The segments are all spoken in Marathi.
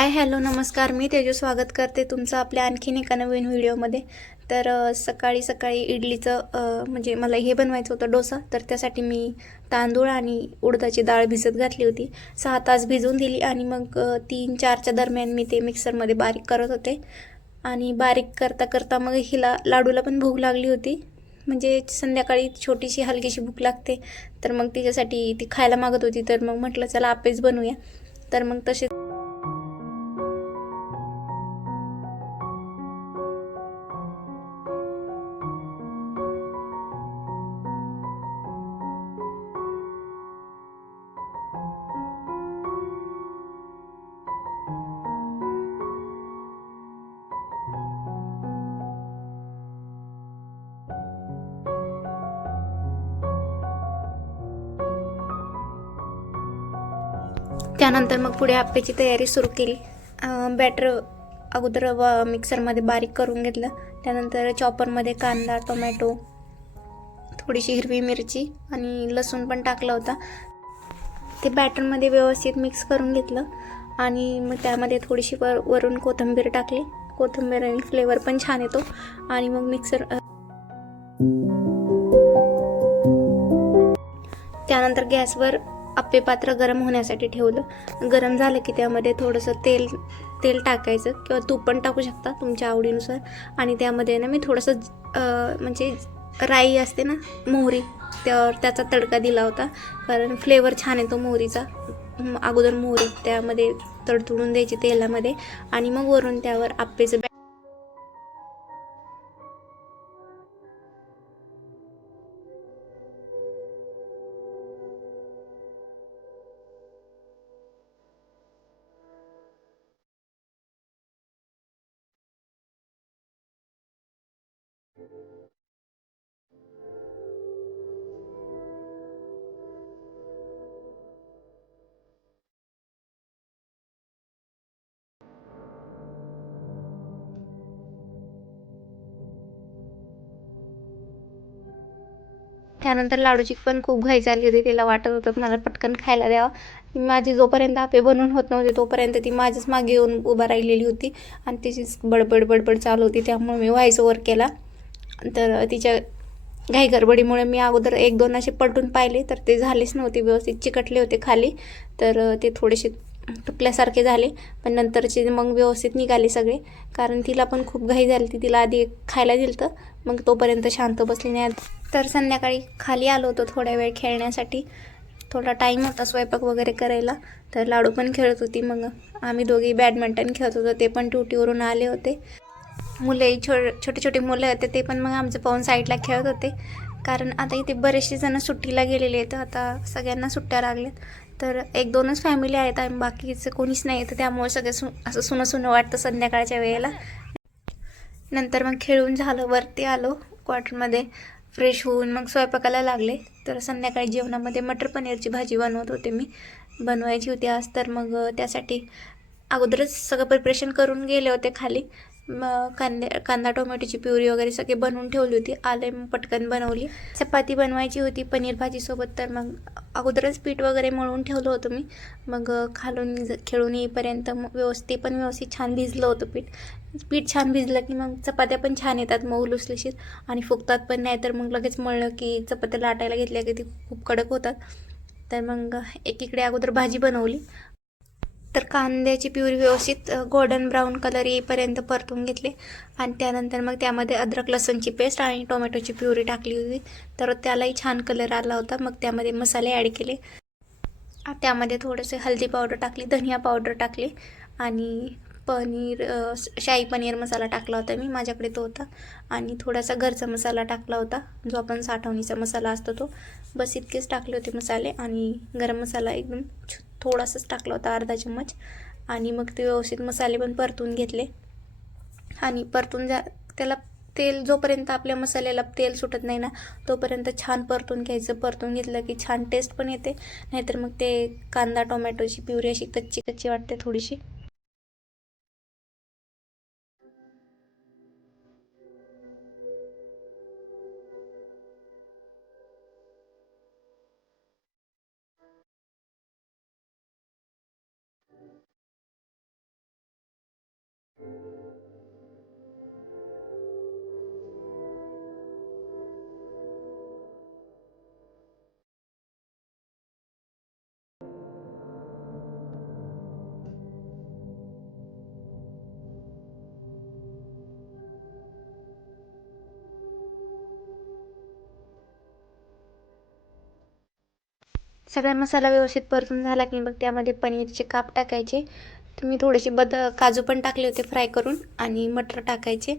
हाय हॅलो नमस्कार. मी तेजू स्वागत करते तुमचं आपल्या आणखीन एका नवीन व्हिडिओमध्ये. तर सकाळी सकाळी इडलीचं म्हणजे मला हे बनवायचं होतं डोसा. तर त्यासाठी मी तांदूळ आणि उडदाची डाळ भिजत घातली होती. सहा तास भिजवून दिली आणि मग तीन चारच्या दरम्यान मी ते मिक्सरमध्ये बारीक करत होते. आणि बारीक करता करता मग हिला लाडूला पण भूक लागली होती. म्हणजे संध्याकाळी छोटीशी हलकीशी भूक लागते. तर मग तिच्यासाठी ती खायला मागत होती. तर मग म्हटलं चला आपेच बनवूया. तर मग तसे त्यानंतर मग पुढे आप्याची तयारी सुरू केली. बॅटर अगोदर व मिक्सरमध्ये बारीक करून घेतलं. त्यानंतर चॉपरमध्ये कांदा टोमॅटो थोडीशी हिरवी मिरची आणि लसूण पण टाकला होता. ते बॅटरमध्ये व्यवस्थित मिक्स करून घेतलं आणि मग त्यामध्ये थोडीशी वर वरून कोथिंबीर टाकली. कोथिंबीर आणि फ्लेवर पण छान येतो आणि मग मिक्सर त्यानंतर गॅसवर आप्पे पात्र गरम होण्यासाठी ठेवलं. गरम झालं की त्यामध्ये थोडंसं तेल तेल टाकायचं किंवा तूप पण टाकू शकता तुमच्या आवडीनुसार. आणि त्यामध्ये ना मी थोडंसं म्हणजे राई असते ना मोहरी त्यावर त्याचा तडका दिला होता. कारण फ्लेवर छान येतो मोहरीचा. अगोदर मोहरी त्यामध्ये तडतुडून द्यायची तेलामध्ये आणि मग वरून त्यावर आप्पेचं त्यानंतर लाडूची पण खूप घाई झाली होती. तिला वाटत होतं मला पटकन खायला द्यावा. माझी जोपर्यंत आपे बनवून होत नव्हते तोपर्यंत ती माझ्याच मागे येऊन उभा राहिलेली होती. आणि तिचीच बडबड बडबड चालू होती. त्यामुळे मी व्हायस ओव्हर केला. तर तिच्या घाई गडबडीमुळे मी अगोदर एक दोन असे पलटून पाहिले तर ते झालेच नव्हते व्यवस्थित चिकटले होते खाली. तर ते थोडेसे तुटल्यासारखे झाले. पण नंतरचे मग व्यवस्थित निघाले सगळे. कारण तिला पण खूप घाई झाली होती. तिला आधी खायला दिलं तर मग तोपर्यंत शांत बसली नाही. तर संध्याकाळी खाली आलो होतो थोड्या वेळ खेळण्यासाठी. थोडा टाईम होता स्वयंपाक वगैरे करायला. तर लाडू पण खेळत होती. मग आम्ही दोघी बॅडमिंटन खेळत होतो. ते पण ड्युटीवरून आले होते. मुले छो छोटे छोटे मुलं होते. ते पण मग आमचं पाहून साईडला खेळत होते. कारण आता इथे बरेचसे जण सुट्टीला गेलेले आहेत. आता सगळ्यांना सुट्ट्या लागल्यात. तर एक दोनच फॅमिली आहेत आणि बाकीचं कोणीच नाही तर त्यामुळे सगळं सु असं सुनं सुनं वाटतं संध्याकाळच्या वेळेला. नंतर मग खेळून झालं वरती आलो क्वार्टरमध्ये फ्रेश होऊन मग स्वयंपाकाला लागले. तर संध्याकाळी जेवणामध्ये मटर पनीरची भाजी बनवत होते मी. बनवायची होती आज तर मग त्यासाठी अगोदरच सगळं प्रिपरेशन करून गेले होते खाली. मग कांदे कांदा टोमॅटोची प्युरी वगैरे सगळे बनवून ठेवली होती. आले मग पटकन बनवली. चपाती बनवायची होती पनीर भाजीसोबत तर मग अगोदरच पीठ वगैरे मळून ठेवलं होतं मी. मग खालून खेळून येईपर्यंत मग व्यवस्थित पण व्यवस्थित छान भिजलं होतं पीठ. पीठ छान भिजलं की मग चपात्या पण छान येतात मऊ लुसलुशीत. आणि फुगतात पण नाही तर मग लगेच मळलं की चपात्या लाटायला घेतल्या की ती खूप कडक होतात. तर मग एकीकडे अगोदर भाजी बनवली. तर कांद्याची प्युरी व्यवस्थित गोल्डन ब्राऊन कलर येईपर्यंत परतून घेतले. आणि त्यानंतर मग त्यामध्ये अद्रक लसूणची पेस्ट आणि टोमॅटोची प्युरी टाकली होती. तर त्यालाही छान कलर आला होता. मग त्यामध्ये मसाले ॲड केले. त्यामध्ये थोडेसे हल्दी पावडर टाकली धनिया पावडर टाकली. आणि पनीर शाही पनीर मसाला टाकला होता मी माझ्याकडे तो होता. आणि थोडासा घरचा मसाला टाकला होता जो आपण साठवणीचा मसाला असतो तो. बस इतकेच टाकले होते मसाले आणि गरम मसाला एकदम छ- थोडासाच टाकला होता अर्धा चम्मच. आणि मग ते व्यवस्थित मसाले पण परतून घेतले. आणि परतून जा त्याला तेल जोपर्यंत आपल्या मसाल्याला तेल सुटत नाही ना तोपर्यंत छान परतून घ्यायचं. परतून घेतलं की छान टेस्ट पण येते. नाहीतर मग ते कांदा टोमॅटोची प्युरी अशी कच्ची कच्ची वाटते थोडीशी. सगळा मसाला व्यवस्थित परतून झाला की मग त्यामध्ये पनीरचे काप टाकायचे. तुम्ही थोडेसे बद काजू पण टाकले होते फ्राय करून आणि मटर टाकायचे.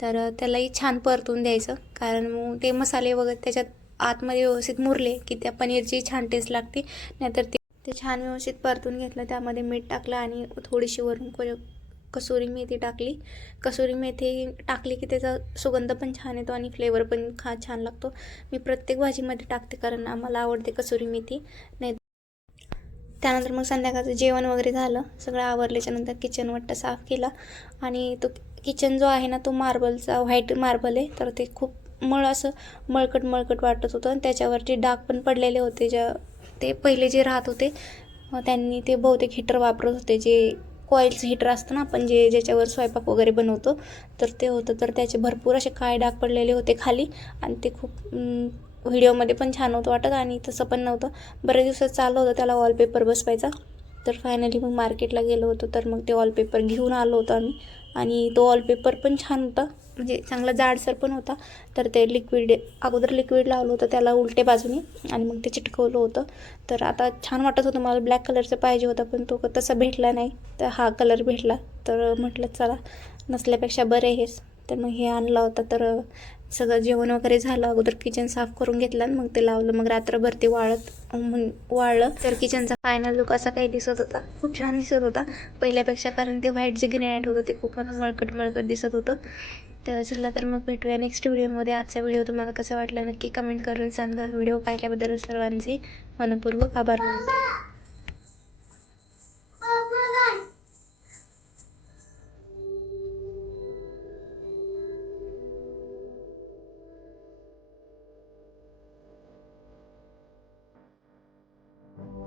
तर त्यालाही छान परतून द्यायचं. कारण मग ते मसाले वगैरे त्याच्यात आतमध्ये व्यवस्थित मुरले की त्या पनीरची छान टेस्ट लागते. नाहीतर ते ते छान व्यवस्थित परतून घेतलं त्यामध्ये मीठ टाकलं आणि थोडीशी वरून को कसुरी मेथी टाकली. कसुरी मेथी टाकली की त्याचा सुगंध पण छान येतो आणि फ्लेवर पण खा छान लागतो. मी प्रत्येक भाजीमध्ये टाकते कारण आम्हाला आवडते कसुरी मेथी. नाही त्यानंतर मग संध्याकाळचं जेवण वगैरे झालं. सगळं आवरल्याच्यानंतर किचन वट्टा साफ केला. आणि तो किचन जो आहे ना तो मार्बलचा व्हाईट मार्बल आहे. तर ते खूप मळ असं मळकट मळकट वाटत होतं. आणि त्याच्यावरचे डाग पण पडलेले होते. ज्या ते पहिले जे राहत होते त्यांनी ते बहुतेक हिटर वापरत होते जे कॉईल्स हिटर असतं ना आपण जे ज्याच्यावर स्वयंपाक वगैरे बनवतो तर ते होतं. तर त्याचे भरपूर असे काळे डाग पडलेले होते खाली आणि ते खूप व्हिडिओमध्ये पण छान होतं वाटत आणि तसं पण नव्हतं. बरेच दिवसात चाललं होतं त्याला वॉलपेपर बसवायचा. तर फायनली मग मार्केटला गेलो होतो तर मग ते वॉलपेपर घेऊन आलो होतो आम्ही आणि तो वॉलपेपर पण छान होता. म्हणजे चांगला जाडसर पण होता. तर ते लिक्विड अगोदर लिक्विड लावलं होतं त्याला उलटे बाजूने आणि मग ते चिटकवलं होतं. तर आता छान वाटत होतं मला ब्लॅक कलरचं पाहिजे होता पण तो तसा भेटला नाही. तर हा कलर भेटला. तर म्हटलं चला नसल्यापेक्षा बरं हेच तर मग हे आणला होता. तर सगळं जेवण वगैरे झालं. अगोदर किचन साफ करून घेतलं आणि मग ते लावलं. मग रात्रभर ते वाळत मग वाळलं. तर किचनचा फायनल लुक असा काही दिसत होता. खूप छान दिसत होता. पहिल्यापेक्षा कारण ते व्हाईट जे ग्रेनाईट होतं ते खूपच मळकट मळकट दिसत होतं. तर चला तर मग भेटूया नेक्स्ट व्हिडिओमध्ये आजचा व्हिडिओ तुम्हाला कसा वाटला नक्की कमेंट करून सांगा. व्हिडिओ पाहिल्याबद्दल सर्वांचे मनपूर्वक आभार मानते.